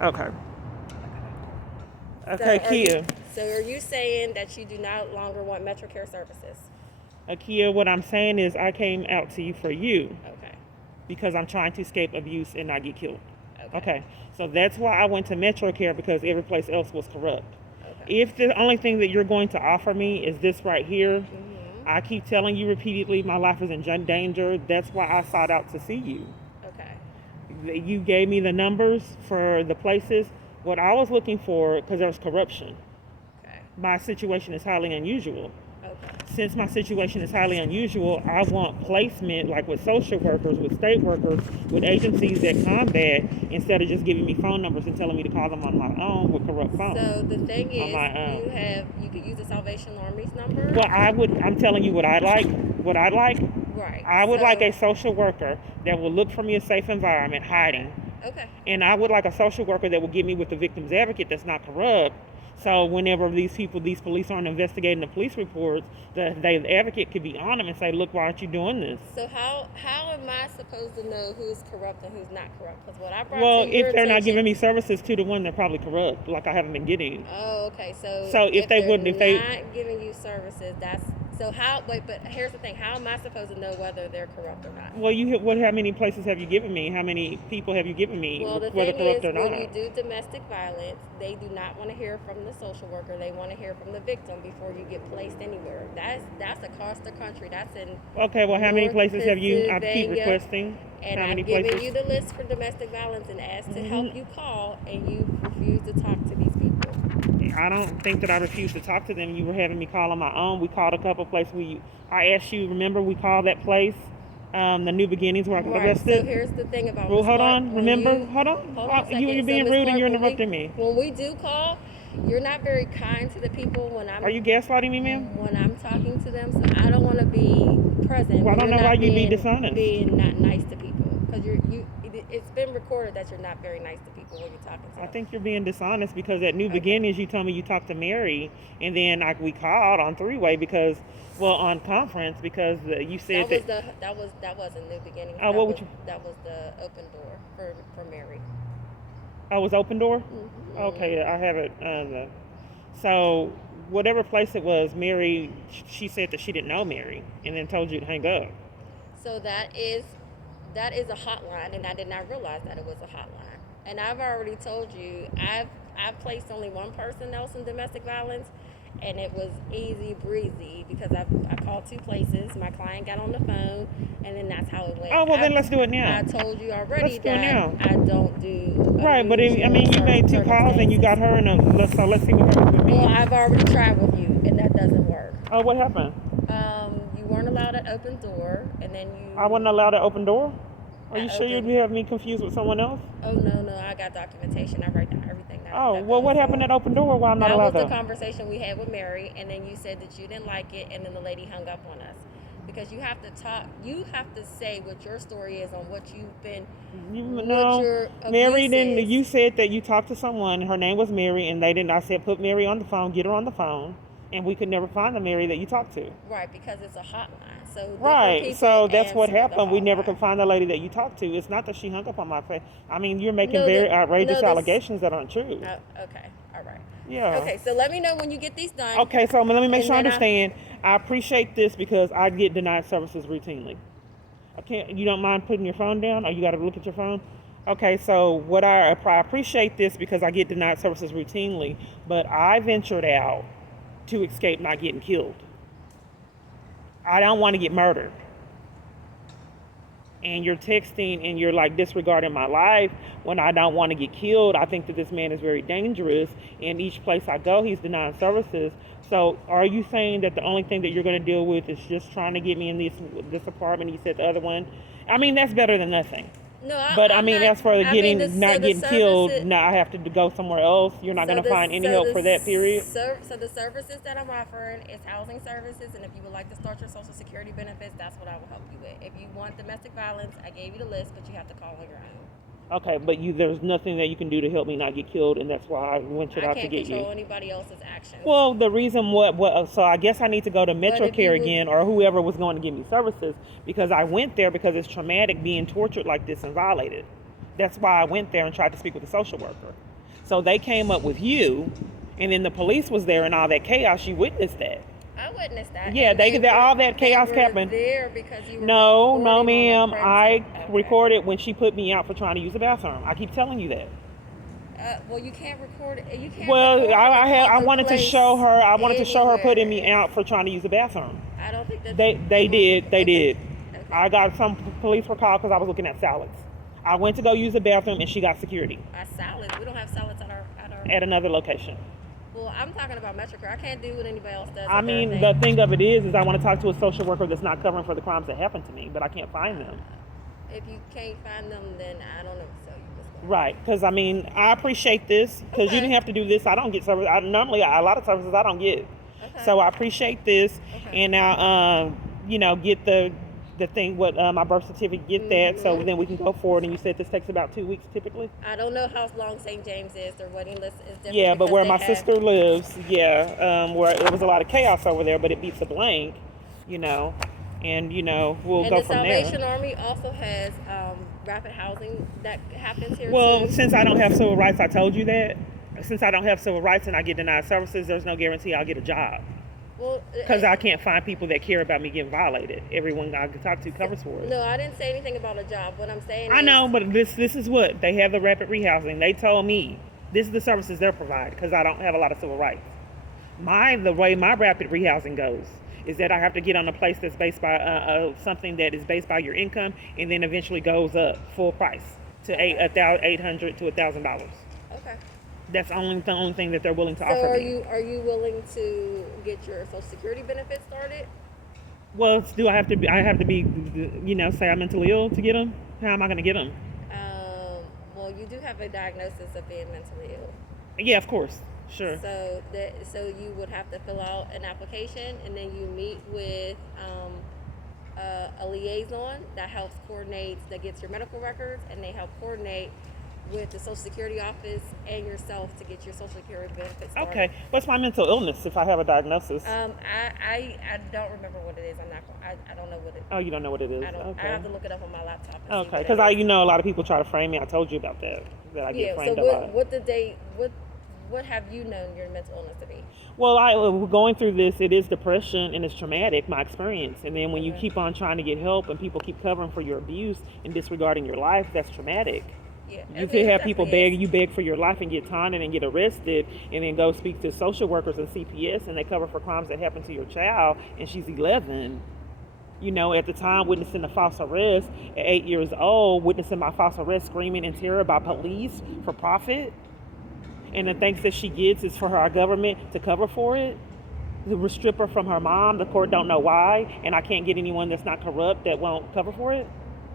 Okay. So Okay, Kia. are you saying that you do not longer want Metro Care services? Akia, what I'm saying is I came out to you for you Okay. because I'm trying to escape abuse and not get killed. Okay. Okay, so that's why I went to Metro Care because every place else was corrupt. Okay. If the only thing that you're going to offer me is this right here, Mhm. I keep telling you repeatedly my life is in danger. That's why I sought out to see you. Okay. You gave me the numbers for the places. What I was looking for, because there was corruption, Okay. my situation is highly unusual. Okay. Since my situation is highly unusual, I want placement like with social workers, with state workers, with agencies that combat instead of just giving me phone numbers and telling me to call them on my own with corrupt So phones the thing on is, my own. you could use the Salvation Army's number. Well, I'm telling you what I like. What I like, Right. I would like So a social worker that will look for me a safe environment, okay. hiding. Okay. And I would like a social worker that will get me with the victim's advocate that's not corrupt. So Okay. whenever these police aren't investigating the police reports, the advocate could be on them and say, look, why aren't you doing this? So how am I supposed to know who's corrupt and who's not corrupt? Because what I brought to Well, your if they're not attention. giving me services to the one, they're probably corrupt, like I haven't been getting. Oh, okay. So So if if they they're wouldn't, if they, not giving you services, that's so how. Wait, but here's the thing: how am I supposed to know whether they're corrupt or not? well, how many places have you given me? How many people have you given me, Well, the whether thing corrupt is, or when not? you do domestic violence, they do not want to hear from the social worker. They want to hear from the victim before you get placed anywhere. That's across the country. That's in Okay, well, how many North places have you? I keep Pennsylvania. requesting. And How many I've given places? you the list for domestic violence and asked to help Hmm. you call, and you refuse to talk to these people. I don't think that I refused to talk to them. You were having me call on my own. We called a couple places. I asked you. Remember, we called that place, the New Beginnings, where I got Right. So arrested. here's the thing about Well, Miss hold Clark. on. Remember, hold on. Hold on a You're second. So being Miss rude and Clark, you're interrupting me. when we do call, you're not very kind to the people Are you gaslighting me, ma'am? when I'm talking to them. So I don't want to be present Well, I when don't you're know why not you'd be dishonest. being not nice to people because it's been recorded that you're not very nice to people when you're talking to I them. think you're being dishonest because at New Okay. Beginnings you told me you talked to Mary, and then we called on three-way because, well, on conference because you said that. That wasn't New Beginnings. What would you? That was the open door for Mary. I was open door. Hmm. Okay, I have it. So whatever place it was, Mary, she said that she didn't know Mary, and then told you to hang up. So that is a hotline, and I did not realize that it was a hotline. And I've already told you I've placed only one person else in domestic violence, and it was easy breezy because I called two places. My client got on the phone, and then that's how it went. Oh well, then let's do it I now. told you Let's already do it that now. I don't do Right, but I unusual mean, you made two calls and you got circumstances. her in a. Let's see what happens with me. Well, I've already tried with you, and that doesn't work. Oh, what happened? You weren't allowed an open door, and then I wasn't you allowed to open door. Are you I sure opened. you have me confused with someone else? Oh no, I got documentation. I write down everything Oh, that well, goes what happened on. at open door? Why I'm not That allowed was the to? conversation we had with Mary, and then you said that you didn't like it, and then the lady hung up on us because you have to talk. You have to say what your story is on what you've been, You what know, your Mary abuse didn't. You is. said that you talked to someone. Her name was Mary, and they didn't. I said put Mary on the phone, get her on the phone, and we could never find the Mary that you talked to. Right, because it's a hotline, so different Right. people So that's what answer the happened. We never could hotline. find the lady that you talked to. It's not that she hung up on my face. I mean, you're making No, very outrageous no, this. allegations that aren't true. Okay, all right. Yeah. Okay, so let me know when you get these done, Okay, so let me make and sure I then I. understand. I appreciate this because I get denied services routinely. I can't. You don't mind putting your phone down, or you got to look at your phone? Okay, so I appreciate this because I get denied services routinely, but I ventured out to escape not getting killed. I don't want to get murdered. And you're texting and you're like disregarding my life when I don't want to get killed. I think that this man is very dangerous, and each place I go, he's denying services. So, are you saying that the only thing that you're going to deal with is just trying to get me in this apartment? You said the other one. I mean, that's better than nothing. No, But I I'm mean, not. as for I mean, not the getting killed, services. now I have to go somewhere else. You're not going to find any help for that period. So the services that I'm offering is housing services, and if you would like to start your Social Security benefits, that's what I will help you with. If you want domestic violence, I gave you the list, but you have to call on your own. Okay, but there's nothing that you can do to help me not get killed, and that's why I ventured I out to can't get you. control anybody else's actions. Well, the reason so I guess I need to go to But Metro if Care you would, again or whoever was going to give me services because I went there because it's traumatic being tortured like this and violated. That's why I went there and tried to speak with the social worker. So they came up with you, and then the police was there and all that chaos. You witnessed that. I witnessed that. Yeah, and they all that chaos they were happened. there because you were No, recording on ma'am. the I present. recorded when she put me out for trying to use the bathroom. I keep telling you that. Well, you can't record it. You can't. Well, record I wanted to show her. I wanted to show her putting me anywhere. out for trying to use the bathroom. I don't think that They did. They Okay. did. Okay. I got some police were called because I was looking at salads. I went to go use the bathroom and she got security Salads. We don't have salads at our. at another location. Well, I'm talking about MetroCare. I can't do what anybody else does. I with their mean, thing. the thing of it is I want to talk to a social worker that's not covering for the crimes that happened to me, but I can't find them. If you can't find them, then I don't know. So you just go. Right, because I mean, I appreciate this because Okay. you didn't have to do this. I don't get service. Normally a lot of services I don't get, Okay. so I appreciate this. Okay. And now, get the thing what my birth certificate, get that, so then we can go forward. And you said this takes about 2 weeks typically. I don't know how long St. James is. Their waiting list is different. Yeah, but because where they my have- sister lives, where there was a lot of chaos over there, but it beats a blank, and we'll And go the from Salvation there. Army also has rapid housing that happens here Well, too. since I don't have civil rights, I told you that. Since I don't have civil rights and I get denied services, there's no guarantee I'll get a job. Well, Because I can't find people that care about me getting violated. Everyone I can talk to covers for it. No, I didn't say anything about a job. What I'm saying I is, know, but this is what they have, the rapid rehousing. They told me this is the services they're providing because I don't have a lot of civil rights. The way my rapid rehousing goes is that I have to get on a place that's based by something that is based by your income, and then eventually goes up full price to $800 to $1,000. Okay. That's the only thing that they're willing to So offer are me. you willing to get your Social Security benefits started? Well, do I have to be? I have to be, say I'm mentally ill to get them. How am I going to get them? Well, you do have a diagnosis of being mentally ill. Yeah, of course, sure. So you would have to fill out an application, and then you meet with a liaison that helps coordinate, that gets your medical records, and they help coordinate with the Social Security office and yourself to get your Social Security benefits started. Okay, what's my mental illness if I have a diagnosis? I don't remember what it is. I don't know what it. Oh, you don't know what it is? I don't. Okay. I have to look it up on my laptop. And see Okay, what because it a is. lot of people try to frame me. I told you about that I get Yeah. framed So a lot. what have you known your mental illness to be? Well, going through this, it is depression and it's traumatic, my experience. And then when you keep on trying to get help and people keep covering for your abuse and disregarding your life, that's traumatic. Yeah. You could have people beg for your life and get taunted and get arrested, and then go speak to social workers and CPS, and they cover for crimes that happened to your child, and she's 11. At the time, witnessing a false arrest at 8 years old, witnessing my false arrest, screaming in terror by police for profit. And the thanks that she gets is for our government to cover for it. To strip her from her mom. The court don't know why, and I can't get anyone that's not corrupt that won't cover for it.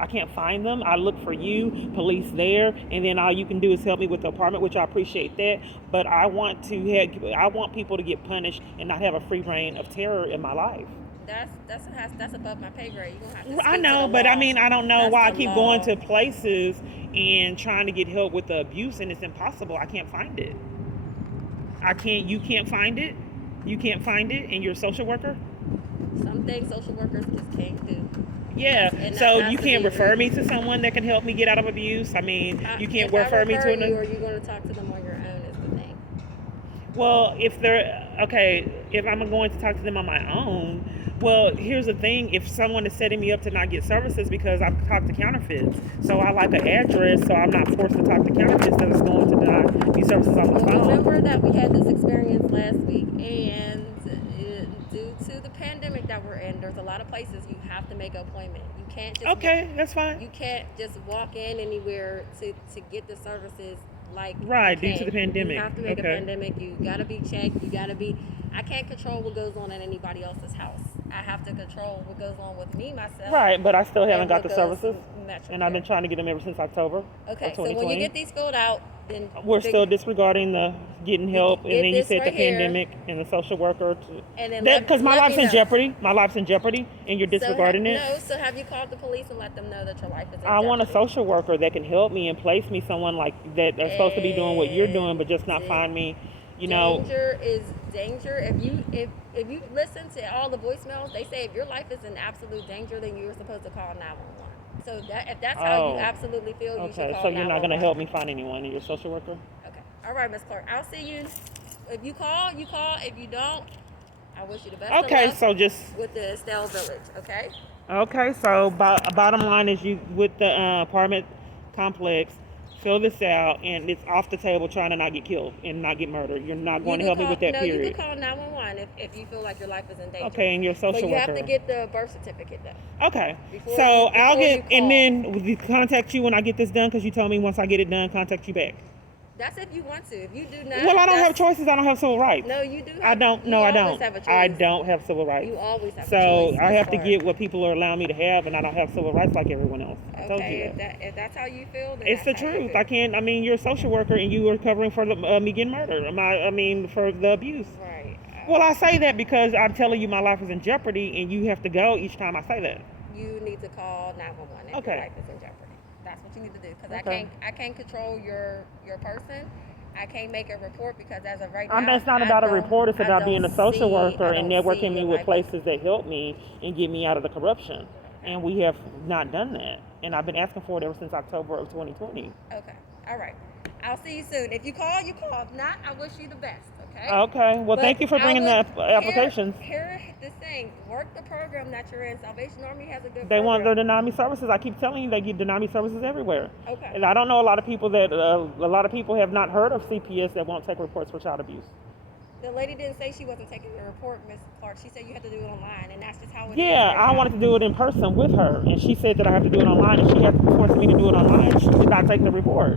I can't find them. I look for you, police there, and then all you can do is help me with the apartment, which I appreciate that. But I want people to get punished and not have a free reign of terror in my life. That's above my pay grade. You gonna have to speak I to know, the but law. I mean, I don't know That's why I the keep law. going to places and trying to get help with the abuse, and it's impossible. I can't find it. You can't find it? You can't find it, and you're a social worker? Some things social workers just can't do. Yeah, And that so has you to can't be refer me to someone that can help me get out of abuse? I mean, you can't If I refer me to you, another... or you going to talk to them on your own is the thing. Well, if I'm going to talk to them on my own, well, here's the thing. If someone is setting me up to not get services because I've talked to counterfeits, so I like an address so I'm not forced to talk to counterfeits that is going to deny me services on my phone. Remember that we had this experience last week, and due to the pandemic that we're in, there's a lot of places you have to make an appointment. You can't just That's fine. You can't just walk in anywhere to get the services like Right, due to the pandemic. You have to make Okay. a pandemic. You gotta be checked. You gotta be. I can't control what goes on in anybody else's house. I have to control what goes on with me myself. Right, but I still haven't and got what the goes services, to Metro and I've been Care. trying to get them ever since October Okay, of so 2020. when you get these filled out, then We're still disregarding the getting help, and get then you this said the right here. pandemic and the social worker. And then Because my let life's me in know. jeopardy. My life's in jeopardy, and you're disregarding it. No, so have you called the police and let them know that your life is in I want a jeopardy? social worker that can help me and place me someone like that that's supposed to be doing what you're doing, but just not find me, Danger is danger. If you listen to all the voicemails, they say if your life is in absolute danger, then you're supposed to call 911. So that if that's how you Oh, absolutely feel, you should okay. call So you're not going to 911. help me find anyone? You're a social worker? Okay. All right, Miss Clark. I'll see you. If you call, you call. If you don't, I wish you the best of Okay, luck so just with the Estelle Village. Okay. okay. So bottom line is you with the apartment complex. Fill this out, and it's off the table. Trying to not get killed and not get murdered. You're not You going to could help me call. with that. No, you could Period. call 911 if you feel like your life is in danger. Okay, and you're a But social you have to worker. get the birth certificate though. Okay. Before So you I'll before you get, and call. then will you contact you when I get this done? Because you told me once I get it done, contact you back. That's if you want to. If you do not, Well, I don't have that's choices. I don't have civil rights. no. You do. Have, I don't. You No, I always don't. have a choice. I don't have civil rights. You always have a So choice. I Miss have to Clark. get what people are allowing me to have, and I don't have civil rights like everyone else. I told you Okay, that. if that's how you feel, then It's the that's how you truth. feel. I can't. I mean, you're a social worker, and you are covering for the, me getting murdered. I mean, for the abuse. Right. Well, I say that because I'm telling you my life is in jeopardy, and you have to go each time I say that. You need to call 911 if Okay. your life is in jeopardy. That's what you need to do because Okay. I can't control your person. I can't make a report because as of right I mean, now, it's not I about a don't- report. It's I about don't being a social see- worker I and don't see networking me your with life. places that help me and get me out of the corruption. Okay. And we have not done that. And I've been asking for it ever since October of 2020. Okay. All right. I'll see you soon. If you call, you call. If not, I wish you the best. Okay. Okay. Well, But thank you for I bringing would- the applications. Here, this thing. Work the program that you're in. Salvation Army has a good They want to program. deny me services. I keep telling you they deny me services everywhere. Okay. And I don't know a lot of people that a lot of people have not heard of CPS that won't take reports for child abuse. The lady didn't say she wasn't taking the report, Miss Clark. She said you had to do it online, and that's just how it is. Yeah, right I now. wanted to do it in person with her, and she said that I have to do it online, and she had forced me to do it online. She did not take the report.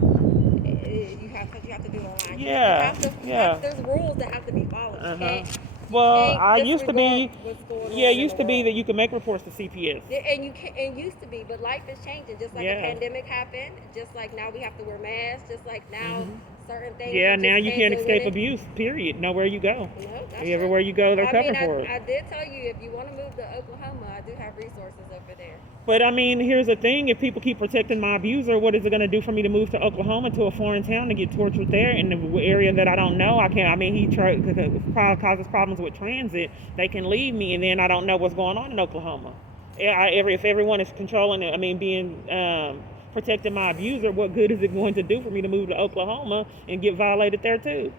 You have to do it online. Yeah, yeah. There's rules that have to be followed. You can't. Well, can't I used to be. disregard what's going Yeah, on it in used the to be world. that you could make reports to CPS. And you can, and used to be, but life is changing. Just like Yeah. a pandemic happened, just like now we have to wear masks, just like now certain things. Yeah, just now you can't go escape in it. abuse. Period. Nowhere you go. No, that's Everywhere true. you go, they're I covering mean, for it. I did tell you if you want to move to Oklahoma, I do have resources over there. But I mean, here's the thing: if people keep protecting my abuser, what is it going to do for me to move to Oklahoma, to a foreign town, to get tortured there in the area that I don't know? I can't. I mean, he causes problems with transit. They can leave me, and then I don't know what's going on in Oklahoma. If everyone is controlling it, I mean, being protecting my abuser, what good is it going to do for me to move to Oklahoma and get violated there too?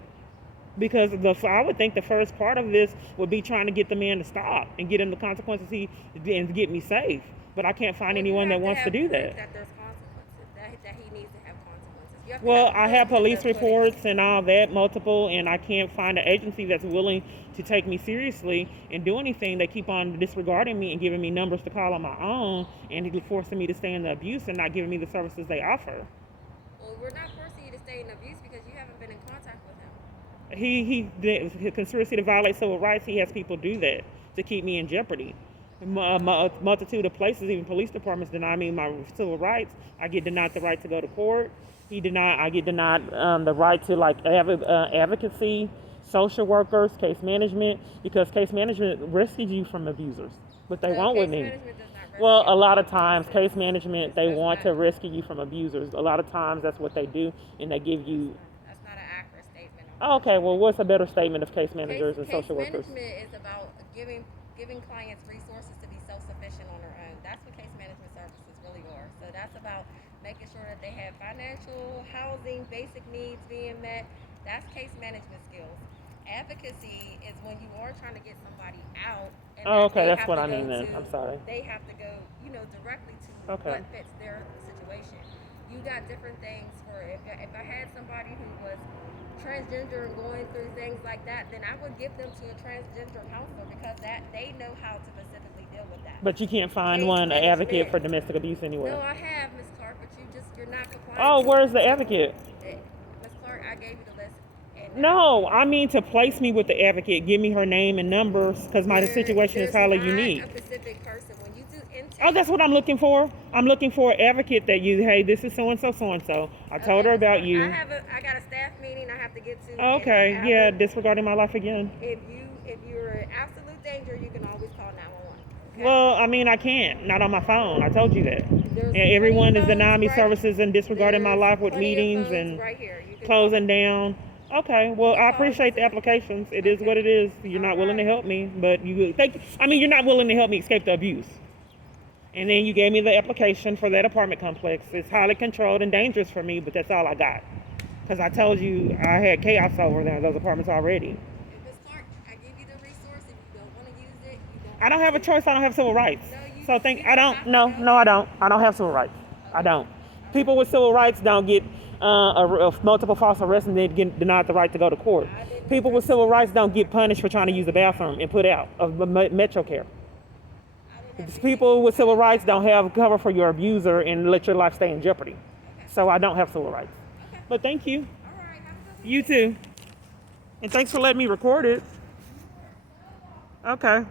Because I would think the first part of this would be trying to get the man to stop and get him the consequences and get me safe. But I can't find Well, anyone you that have wants to do proof that. That there's consequences. That he needs to have consequences. You have to Well, have I proof have that police they're putting- reports and all that, multiple, and I can't find an agency that's willing to take me seriously and do anything. They keep on disregarding me and giving me numbers to call on my own and forcing me to stay in the abuse and not giving me the services they offer. Well, we're not forcing you to stay in abuse because you haven't been in contact with him. He conspiracy to violate civil rights. He has people do that to keep me in jeopardy. A multitude of places, even police departments, deny me my civil rights. I get denied the right to go to court. I get denied the right to advocacy, social workers, case management, because case management rescues you from abusers, but they won't with me. Case management does not rescue Well, a you lot from of times, abusers. case management, they That's want not- to rescue you from abusers. A lot of times, that's what they do, and they give you. That's not an accurate statement. Oh, okay, well, what's a better statement of case managers and Case social workers? management is about giving clients resources to be self-sufficient on their own. That's what case management services really are. So that's about making sure that they have financial, housing, basic needs being met. That's case management skills. Advocacy is when you are trying to get somebody out. And Oh, okay, they that's have what to I mean go then. to- I'm sorry. They have to go, directly to Okay. what fits their situation. You got different things for if I had somebody who was transgender and going through things like that, then I would give them to a transgender counselor because that they know how to specifically deal with that. But you can't find Case an advocate management. for domestic abuse anywhere. No, I have, Miss Clark, but you're not compliant. Oh, where's the advocate? Miss Clark, I gave you the list. And No, I mean to place me with the advocate. Give me her name and numbers because my situation is highly unique. There's not a specific person. When you do intake, Oh, that's what I'm looking for. I'm looking for an advocate that hey, this is so and so, so and so. I told her about you. I got a staff meeting I have to get to. Okay, and yeah, disregarding my life again. If you're in absolute danger, you can always call 911. Okay? Well, I mean, I can't. Not on my phone. I told you that. There's And everyone plenty is of denying me phones right- services and disregarding my there's life with plenty of meetings phones and right here. You can closing down. Okay, well, I call appreciate the us. applications. It is what it is. You're not willing to help me, but you're not willing to help me escape the abuse. And then you gave me the application for that apartment complex. It's highly controlled and dangerous for me, but that's all I got. Because I told you I had chaos over there in those apartments already. Ms. Clark, I give you the resource. If you don't want to use it, you don't. I don't have a choice. I don't have civil rights. No, you. So think you I don't. have to No, go. no, I don't. I don't have civil rights. I don't. People with civil rights don't get multiple false arrests and then get denied the right to go to court. People with civil rights don't get punished for trying to use the bathroom and put out of Metro Care. People with civil rights don't have cover for your abuser and let your life stay in jeopardy. So I don't have civil rights. But thank you. All right. Have a good You too. And thanks for letting me record it. Okay.